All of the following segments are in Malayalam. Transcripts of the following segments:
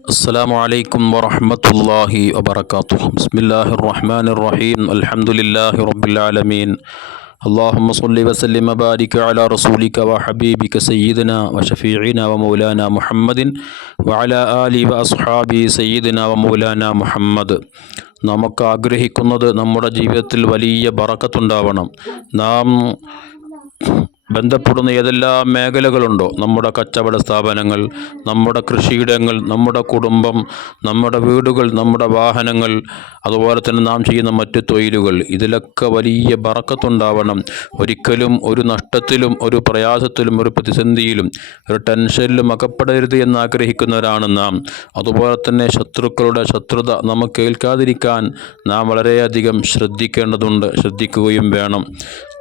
السلام عليكم ورحمة الله وبركاته بسم الله الرحمن الرحيم الحمد لله رب العالمين اللهم صل وسلم وبارك على رسولك وحبيبك سيدنا وشفيعنا ومولانا محمد وعلى آله وأصحابه سيدنا ومولانا محمد നമുക്ക് ആഗ്രഹിക്കുന്നത് നമ്മുടെ ജീവിതത്തിൽ വലിയ ബറക്കത്തുണ്ടാവണം നാം ബന്ധപ്പെടുന്ന ഏതെല്ലാം മേഖലകളുണ്ടോ? നമ്മുടെ കച്ചവട സ്ഥാപനങ്ങൾ നമ്മുടെ കൃഷിയിടങ്ങൾ നമ്മുടെ കുടുംബം നമ്മുടെ വീടുകൾ നമ്മുടെ വാഹനങ്ങൾ അതുപോലെ തന്നെ നാം ചെയ്യുന്ന മറ്റ് തൊഴിലുകൾ. ഇതിലൊക്കെ വലിയ ബറക്കത്തുണ്ടാവണം. ഒരിക്കലും ഒരു നഷ്ടത്തിലും ഒരു പ്രയാസത്തിലും ഒരു പ്രതിസന്ധിയിലും ഒരു ടെൻഷനിലും അകപ്പെടരുത് എന്ന് ആഗ്രഹിക്കുന്നവരാണ് നാം. അതുപോലെ തന്നെ ശത്രുക്കളുടെ ശത്രുത നമുക്ക് ഏൽക്കാതിരിക്കാൻ നാം വളരെയധികം ശ്രദ്ധിക്കേണ്ടതുണ്ട് ശ്രദ്ധിക്കുകയും വേണം.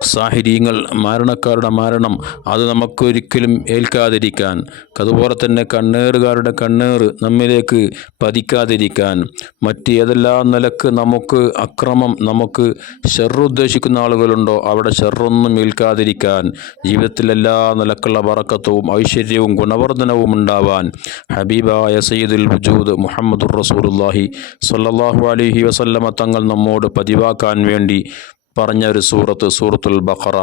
സാഹിര്യങ്ങൾ മരണക്കാരുടെ മരണം അത് നമുക്കൊരിക്കലും ഏൽക്കാതിരിക്കാൻ. അതുപോലെ തന്നെ കണ്ണേറുകാരുടെ കണ്ണേറ് നമ്മിലേക്ക് പതിക്കാതിരിക്കാൻ. മറ്റ് ഏതെല്ലാം നിലയ്ക്ക് നമുക്ക് അക്രമം നമുക്ക് ഷെറുദ്ദേശിക്കുന്ന ആളുകളുണ്ടോ അവിടെ ഷെറൊന്നും ഏൽക്കാതിരിക്കാൻ. ജീവിതത്തിലെല്ലാ നിലക്കുള്ള വറക്കത്വവും ഐശ്വര്യവും ഗുണവർദ്ധനവും ഉണ്ടാവാൻ. ഹബീബായ സയ്യിദുൽ വജൂദ് മുഹമ്മദുർ റസൂലുള്ളാഹി സല്ലാഹു അലഹി വസല്ലമ തങ്ങൾ നമ്മോട് പതിവാക്കാൻ വേണ്ടി പറഞ്ഞ ഒരു സൂറത്ത് സൂറത്തുൽ ബഖറ.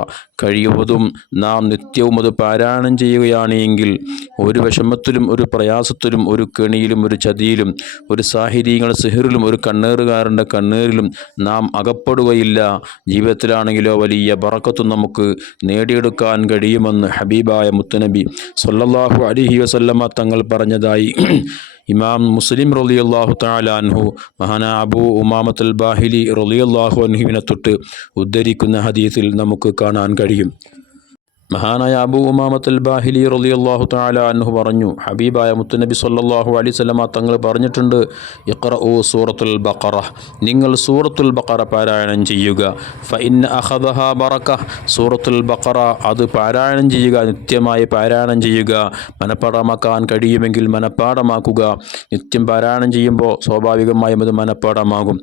കഴിയുവതും നാം നിത്യവും അത് പാരായണം ചെയ്യുകയാണ് എങ്കിൽ ഒരു വിഷമത്തിലും ഒരു പ്രയാസത്തിലും ഒരു കെണിയിലും ഒരു ചതിയിലും ഒരു സാഹിര്യങ്ങൾ സിഹറിലും ഒരു കണ്ണേറുകാരന്റെ കണ്ണേറിലും നാം അകപ്പെടുകയില്ല. ജീവിതത്തിലാണെങ്കിലോ വലിയ ബറക്കത്തും നമുക്ക് നേടിയെടുക്കാൻ കഴിയുമെന്ന് ഹബീബായ മുത്തനബി സല്ലല്ലാഹു അലൈഹി വസല്ലമ്മ തങ്ങൾ പറഞ്ഞതായി. ഇമാം മുസ്ലിം റളിയല്ലാഹു തആല അൻഹു മഹാന അബൂ ഉമാമത്തുൽ ബാഹിലി റളിയല്ലാഹു അൻഹുവിനെ തൊട്ട് ഉദ്ധരിക്കുന്ന ഹദീസിൽ നമുക്ക് കാണാൻ കഴിയും. മഹാനായ അബൂ ഉമാമത്തുൽ ബാഹിലി റളിയല്ലാഹു താല അൻഹു പറഞ്ഞു ഹബീബായ മുത്തുനബി സല്ലാഹു അലൈഹി വസല്ലമ തങ്ങൾ പറഞ്ഞിട്ടുണ്ട് ഇഖ്റഉ സൂറത്തുൽ ബക്കറ നിങ്ങൾ സൂറത്തുൽ ബക്കറ പാരായണം ചെയ്യുക. ഫ ഇൻ അഹദഹ ബറക സൂറത്തുൽ ബക്കറ അത് പാരായണം ചെയ്യുക നിത്യമായി പാരായണം ചെയ്യുക. മനഃപ്പാടമാക്കാൻ കഴിയുമെങ്കിൽ മനഃപ്പാടമാക്കുക നിത്യം പാരായണം ചെയ്യുമ്പോൾ സ്വാഭാവികമായും അത് മനഃപ്പാടമാകും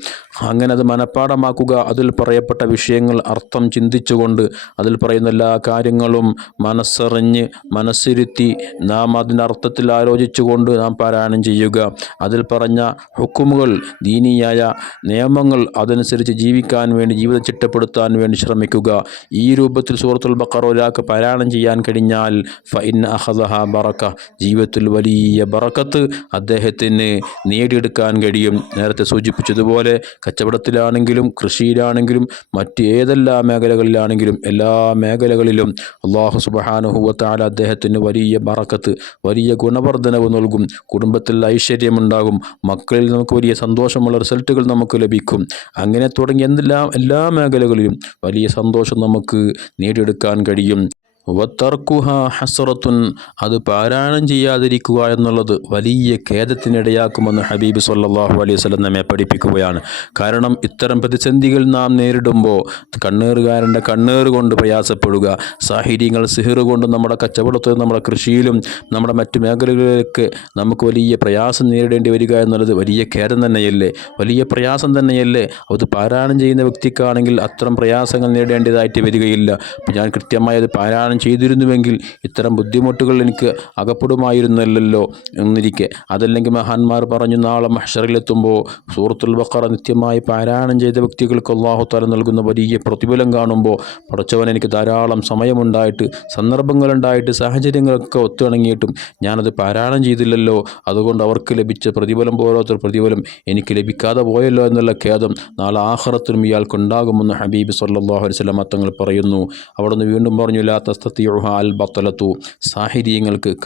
അങ്ങനെ അത് മനഃപ്പാടമാക്കുക അതിൽ പറയപ്പെട്ട വിഷയങ്ങൾ അർത്ഥം ചിന്തിച്ചുകൊണ്ട് അതിൽ പറയുന്ന എല്ലാ കാര്യങ്ങളും മനസ്സറിഞ്ഞ് മനസ്സിരുത്തി നാം അതിന്റെ അർത്ഥത്തിൽ ആലോചിച്ചുകൊണ്ട് നാം പാരായണം ചെയ്യുക. അതിൽ പറഞ്ഞ ഹുക്കുമുകൾ ദീനീയായ നിയമങ്ങൾ അതനുസരിച്ച് ജീവിക്കാൻ വേണ്ടി ജീവിതം ചിട്ടപ്പെടുത്താൻ വേണ്ടി ശ്രമിക്കുക. ഈ രൂപത്തിൽ സൂറത്തുൽ ബക്കർ ഒരാൾക്ക് പാരായണം ചെയ്യാൻ കഴിഞ്ഞാൽ ഫൈൻ അഹദഹ ബറക്ക ജീവിതത്തിൽ വലിയ ബറക്കത്ത് അദ്ദേഹത്തിന് നേടിയെടുക്കാൻ കഴിയും. നേരത്തെ സൂചിപ്പിച്ചതുപോലെ കച്ചവടത്തിലാണെങ്കിലും കൃഷിയിലാണെങ്കിലും മറ്റ് ഏതെല്ലാം മേഖലകളിലാണെങ്കിലും എല്ലാ മേഖലകളിലും അള്ളാഹു സുബഹാനുഹുവത്താല അദ്ദേഹത്തിന് വലിയ ബറക്കത്ത് വലിയ ഗുണവർദ്ധനവ് നൽകും. കുടുംബത്തിൽ ഐശ്വര്യമുണ്ടാകും. മക്കളിൽ നമുക്ക് വലിയ സന്തോഷമുള്ള റിസൾട്ടുകൾ നമുക്ക് ലഭിക്കും. അങ്ങനെ തുടങ്ങി എന്തെല്ലാം എല്ലാ മേഖലകളിലും വലിയ സന്തോഷം നമുക്ക് നേടിയെടുക്കാൻ കഴിയും. വത്തർക്കുഹ ഹസറത്തുൻ അത് പാരായണം ചെയ്യാതിരിക്കുക എന്നുള്ളത് വലിയ ഖേദത്തിനിടയാക്കുമെന്ന് ഹബീബ് സല്ലാഹു അലൈഹി സ്വലം നമ്മെ പഠിപ്പിക്കുകയാണ്. കാരണം ഇത്തരം പ്രതിസന്ധികൾ നാം നേരിടുമ്പോൾ കണ്ണേറുകാരന്റെ കണ്ണേറ് കൊണ്ട് പ്രയാസപ്പെടുക സാഹചര്യങ്ങൾ സിഹിർ കൊണ്ട് നമ്മുടെ കച്ചവടത്തിലും നമ്മുടെ കൃഷിയിലും നമ്മുടെ മറ്റു മേഖലകളിലേക്ക് നമുക്ക് വലിയ പ്രയാസം നേരിടേണ്ടി വരിക എന്നുള്ളത് വലിയ ഖേദം തന്നെയല്ലേ? വലിയ പ്രയാസം തന്നെയല്ലേ? അത് പാരായണം ചെയ്യുന്ന വ്യക്തിക്കാണെങ്കിൽ അത്തരം പ്രയാസങ്ങൾ നേടേണ്ടതായിട്ട് വരികയില്ല. ഞാൻ കൃത്യമായി അത് പാരായണം ചെയ്തിരുന്നുവെങ്കിൽ ഇത്തരം ബുദ്ധിമുട്ടുകൾ എനിക്ക് അകപ്പെടുമായിരുന്നല്ലോ എന്നിരിക്കെ. അതല്ലെങ്കിൽ മഹാന്മാർ പറഞ്ഞു നാളെ മഹ്ഷറിലെത്തുമ്പോൾ സൂറത്തുൽ ബക്കറ നിത്യമായി പാരായണം ചെയ്ത വ്യക്തികൾക്ക് അള്ളാഹു താല നൽകുന്ന വലിയ പ്രതിഫലം കാണുമ്പോൾ പഠിച്ചവൻ എനിക്ക് ധാരാളം സമയമുണ്ടായിട്ട് സന്ദർഭങ്ങളുണ്ടായിട്ട് സാഹചര്യങ്ങളൊക്കെ ഒത്തിണങ്ങിയിട്ടും ഞാനത് പാരായണം ചെയ്തില്ലല്ലോ. അതുകൊണ്ട് അവർക്ക് ലഭിച്ച പ്രതിഫലം പോലത്തെ പ്രതിഫലം എനിക്ക് ലഭിക്കാതെ പോയല്ലോ എന്നുള്ള ഖേദം നാളെ ആഹ്റത്തിനും ഇയാൾക്കുണ്ടാകുമെന്ന് ഹബീബ് സല്ലാഹു അലൈഹി സ്വലം തങ്ങൾ പറയുന്നു. അവിടുന്ന് വീണ്ടും പറഞ്ഞു ലാ തസ്തത്തിയുഹ അൽ ബത്തലത്തു. സാഹിര്യങ്ങൾക്ക്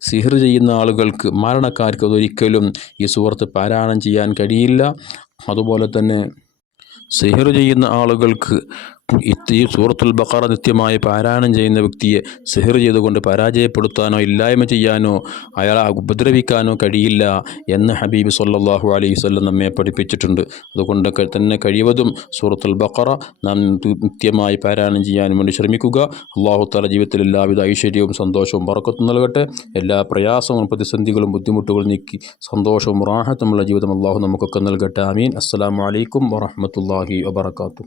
സിഹിർ ചെയ്യുന്ന ആളുകൾക്ക് മരണക്കാർക്ക് അതൊരിക്കലും ഈ സുഹൃത്ത് പാരായണം ചെയ്യാൻ കഴിയില്ല. അതുപോലെ തന്നെ സിഹിർ ചെയ്യുന്ന ആളുകൾക്ക് ഈ സൂറത്തുൽ ബക്കറ നിത്യമായി പാരായണം ചെയ്യുന്ന വ്യക്തിയെ സിഹിർ ചെയ്തുകൊണ്ട് പരാജയപ്പെടുത്താനോ ഇല്ലായ്മ ചെയ്യാനോ അയാളെ ഉപദ്രവിക്കാനോ കഴിയില്ല എന്ന് ഹബീബ് സല്ലാഹു അലൈഹി സ്വല്ലം നമ്മെ പഠിപ്പിച്ചിട്ടുണ്ട്. അതുകൊണ്ടൊക്കെ തന്നെ കഴിവതും സൂറത്തുൽ ബക്കറ നാം നിത്യമായി പാരായണം ചെയ്യാനും വേണ്ടി ശ്രമിക്കുക. അള്ളാഹു തല ജീവിതത്തിൽ എല്ലാവിധ ഐശ്വര്യവും സന്തോഷവും പറക്കത്തും നൽകട്ടെ. എല്ലാ പ്രയാസങ്ങളും പ്രതിസന്ധികളും ബുദ്ധിമുട്ടുകളും നീക്കി സന്തോഷവും റാഹത്തുമുള്ള ജീവിതം അള്ളാഹു നമുക്കൊക്കെ നൽകട്ടെ. ആമീൻ. അസ്സാം വലൈക്കും വറഹമത്തല്ലാഹി വബർക്കാത്തു